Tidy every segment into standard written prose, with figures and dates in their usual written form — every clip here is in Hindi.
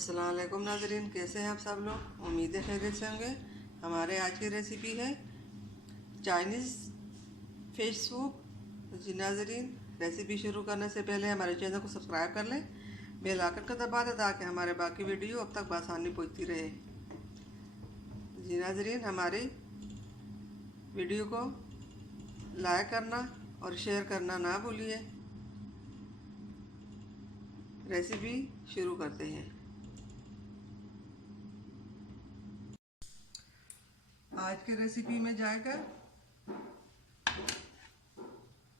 अस्सलाम वालेकुम नाज़रीन, कैसे हैं आप सब लोग। उम्मीद है खैरियत से होंगे। हमारे आज की रेसिपी है चाइनीज़ फिश सूप। जी नाज़रीन, रेसिपी शुरू करने से पहले हमारे चैनल को सब्सक्राइब कर लें, बेल आइकन को दबा दें ताकि हमारे बाकी वीडियो अब तक आसानी पहुंचती रहे। जी नाज़रीन, हमारी वीडियो को लाइक करना और शेयर करना ना भूलिए। रेसिपी शुरू करते हैं। आज की रेसिपी में जाएगा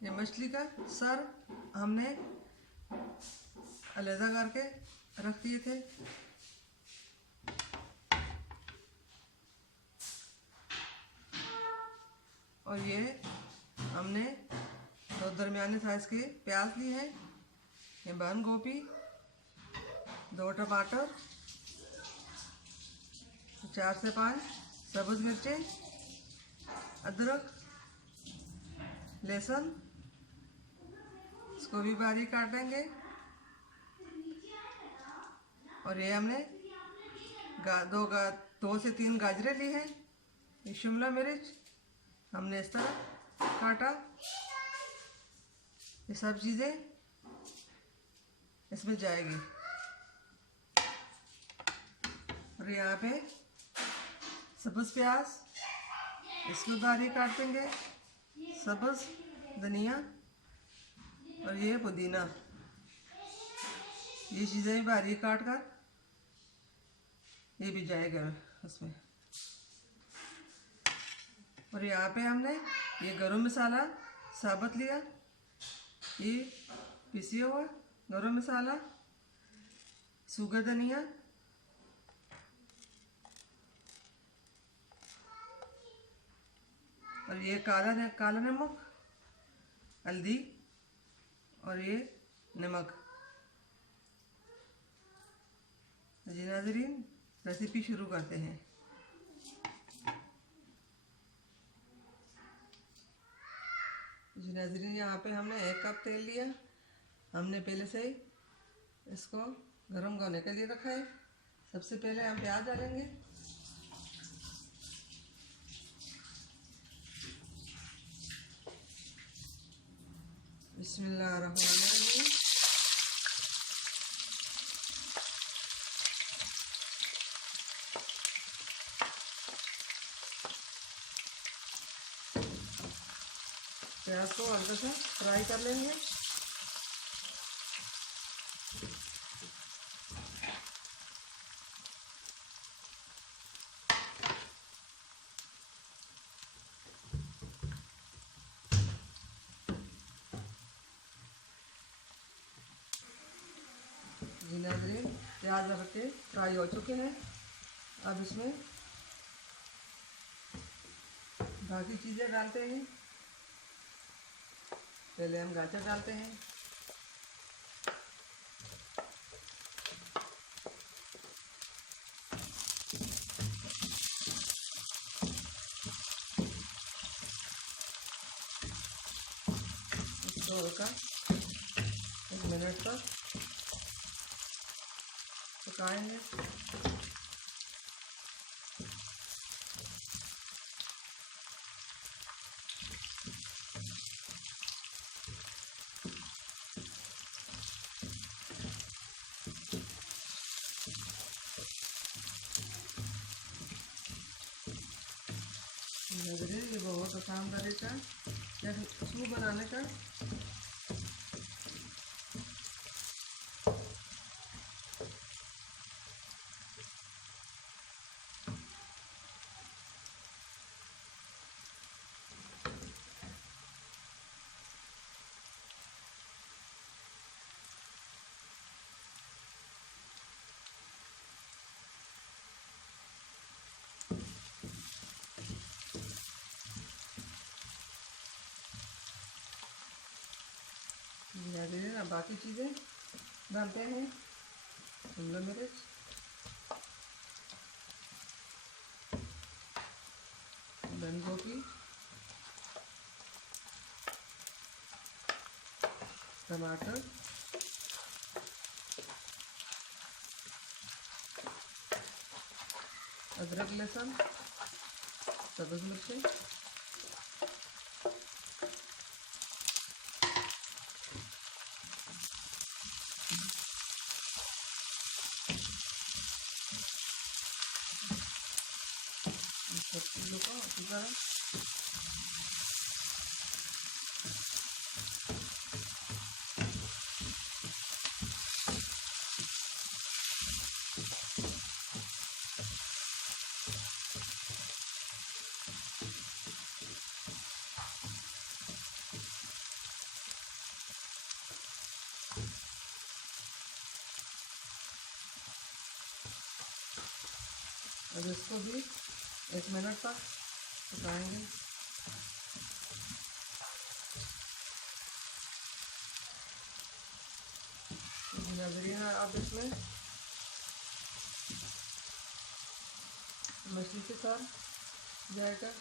ये मछली का सर हमने अलग करके रख दिए थे। और ये हमने दो दरमियाने साइज के प्याज लिए हैं, ये बंद गोभी, 2 टमाटर, 4 से 5 सब्ज़ मिर्चें, अदरक, लहसुन, इसको भी बारीक काटेंगे। और ये हमने 2 से 3 गाजरें ली हैं। ये शिमला मिर्च हमने इस तरह काटा। ये सब चीज़ें इसमें जाएगी। और यहाँ पे सब्ज़ प्याज, इसको बारीक काटेंगे, सब्ज़ धनिया और ये पुदीना, ये चीज़ें भी बारीक काट कर ये भी जाएगा उसमें। और यहाँ पे हमने ये गरम मसाला साबुत लिया, ये पिसा हुआ गरम मसाला, सूखा धनिया, और ये काला नमक, हल्दी और ये नमक। जी नाज़रीन, रेसिपी शुरू करते हैं। जी नाज़रीन, यहाँ पे हमने 1 कप तेल लिया। हमने पहले से ही इसको गरम होने के लिए रखा है। सबसे पहले हम प्याज डालेंगे। बिस्मिल्लाहिर्रहमानिर्रहीम। प्याज को हल्का सा फ्राई कर लेंगे। जी नाज़रीन, प्याज रख के फ्राई हो चुके हैं। अब इसमें बाकी चीज़ें डालते हैं। पहले हम गाजर डालते हैं। इसको हल्का 1 मिनट तक पकाएंगे। ये बहुत आसान तरीका है सूप बनाने का। अब बाकी चीज़ें डालते हैं। शिमला मिर्च, बंद गोभी, टमाटर, अदरक लहसुन सब्ज़ मिर्ची सब चीज़ों को अच्छी तरह अब इसको भी 1 मिनट तक पकाएंगे। नाज़रीन, अब इसमें मछली के साथ जाएगा।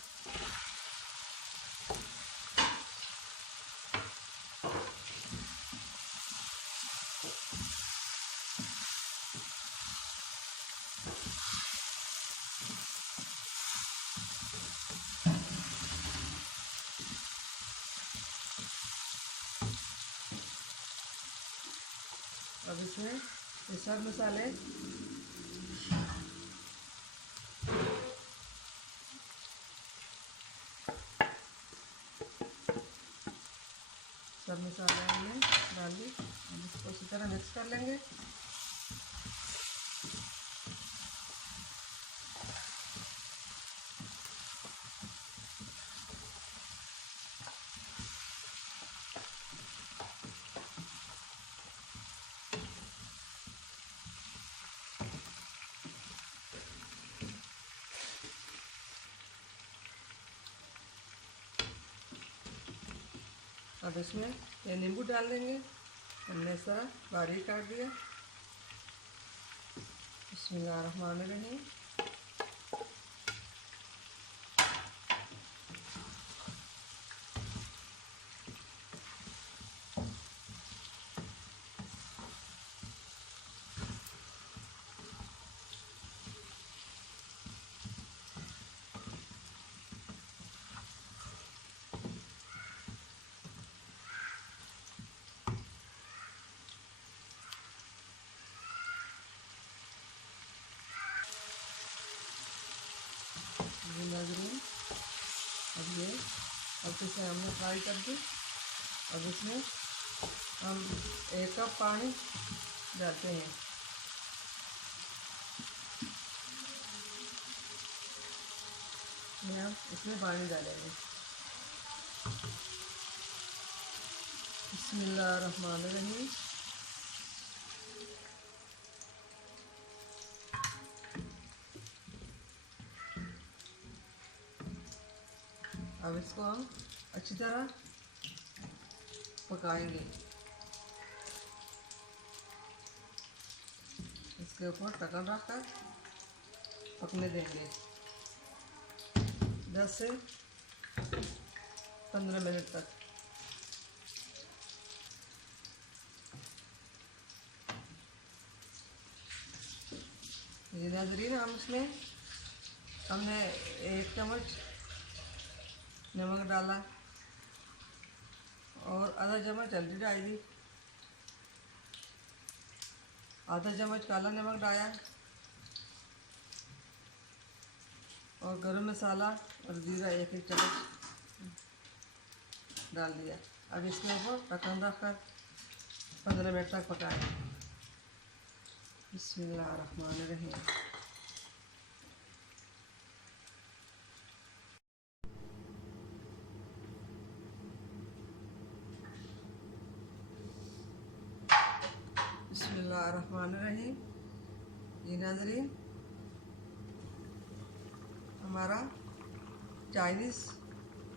अब इसमें ये सब मसाले हमने डाल दी। अब इसको इसी तरह मिक्स कर लेंगे। अब इसमें ये नींबू डाल देंगे। हमने सारा बारीक काट दिया। बिस्मिल्लाहिर्रहमानिर्रहीम। नाज़रीन, अब इसे हमने फ्राई कर दी। अब इसमें हम 1 कप पानी डालते हैं। हम इसमें पानी डालेंगे। बिस्मिल्लाहिर्रहमानिर्रहीम। अब इसको हम अच्छी तरह पकाएंगे। इसके ऊपर ढक्कन रखकर पकने देंगे 10 से 15 मिनट तक। ये नाज़रीन, हमने 1 चम्मच नमक डाला और आधा चम्मच हल्दी डाल दी, आधा चम्मच काला नमक डाला और गरम मसाला और जीरा 1-1 चम्मच डाल दिया। अब इसके ऊपर ढक्कन रखकर 15 मिनट तक पकाएं। बिस्मिल्लाहिर्रहमानिर्रहीम। बिस्मिल्लाहिर्रहमानिर्रहीम। जी नाज़रीन, हमारा चाइनीज़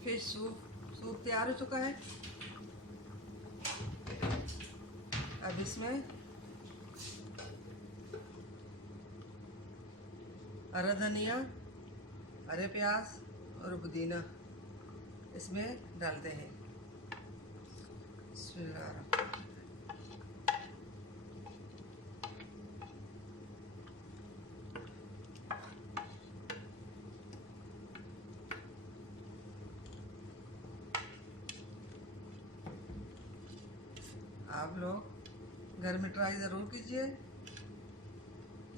फिश सूप तैयार हो चुका है। अब इसमें हरा धनिया, हरे प्याज और पुदीना इसमें डालते हैं। बिस्मिल्लाह। आप लोग घर में ट्राई ज़रूर कीजिए।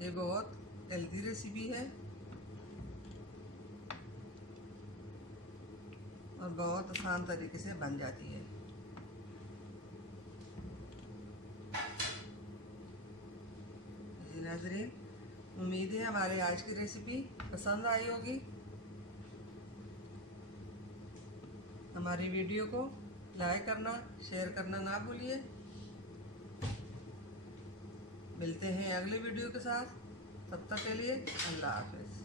ये बहुत हेल्दी रेसिपी है और बहुत आसान तरीके से बन जाती है। जी नाज़रीन, उम्मीद है हमारे आज की रेसिपी पसंद आई होगी। हमारी वीडियो को लाइक करना, शेयर करना ना भूलिए। मिलते हैं अगले वीडियो के साथ, तब तक के लिए अल्लाह हाफिज़।